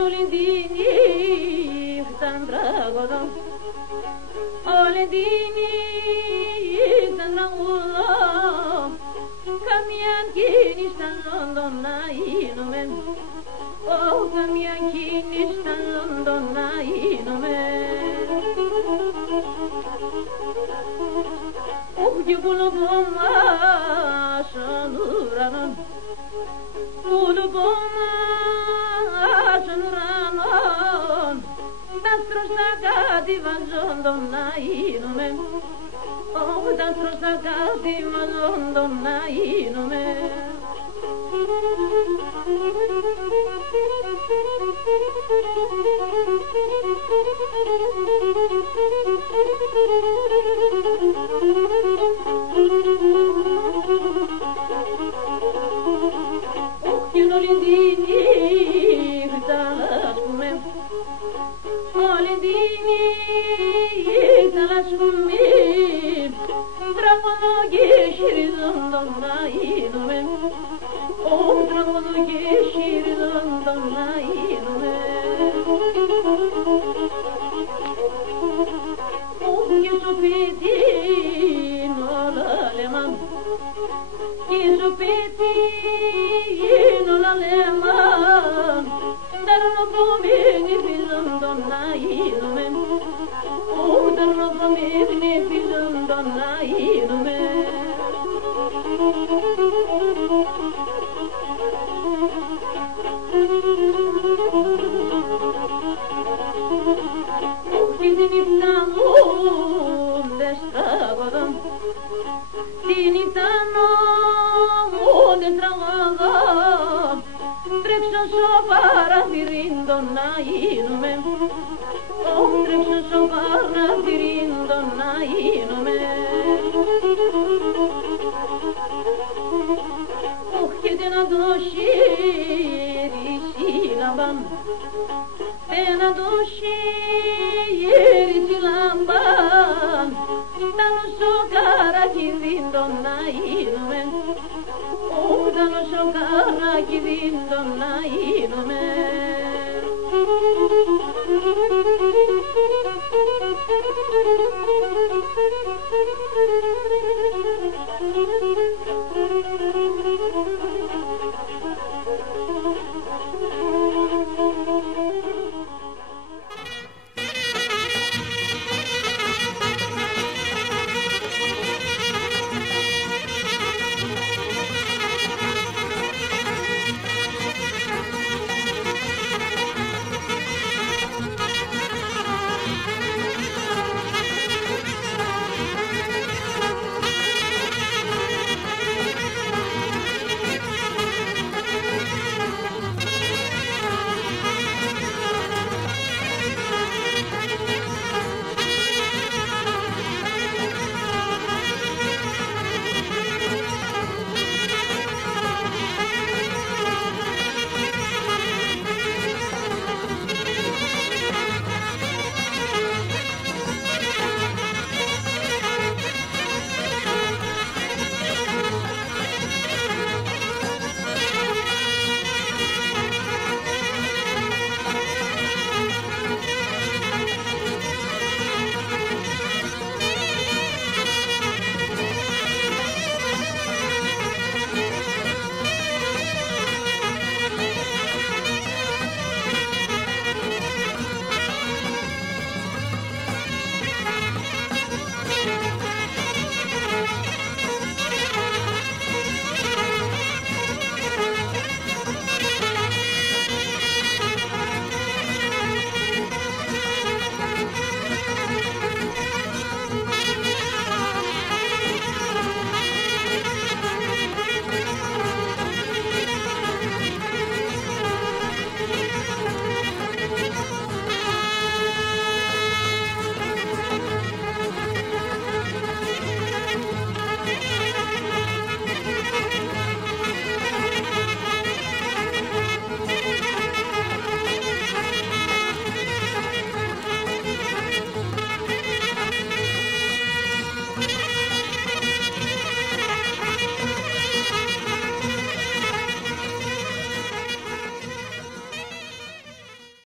Olendini Sandra Olendini Sandra Kamian kini London na inomen Oh kamian kini London na inomen Oh yugulu bomba Shanuranon Ulu bomba Shanuranon Dastro sagati London na inomen Oh dastro sagati London na inomen Olendini talaskumem Olendini talaskumem Dragonu geçirizondan nainumem Oh dragonu geçirizondan nainumem Oh Yusuf'edin olaleman Yusuf'edin olaleman Darno pomeni filondon nainumem Oh darno pomeni filondon nainumem Oh dinitano destragodam Dinitano destragodam Τρέξω σοβαρά θηρήν να γίνομαι Oh, τρέξω σοβαρά θηρήν να γίνομαι Oh, και δεν να το χέρι λαμπάν Δεν να το χέρι λαμπάν Τα νοσο καράκι θηρήν να γίνομαι Oh, da no so cara chi vindo na ino me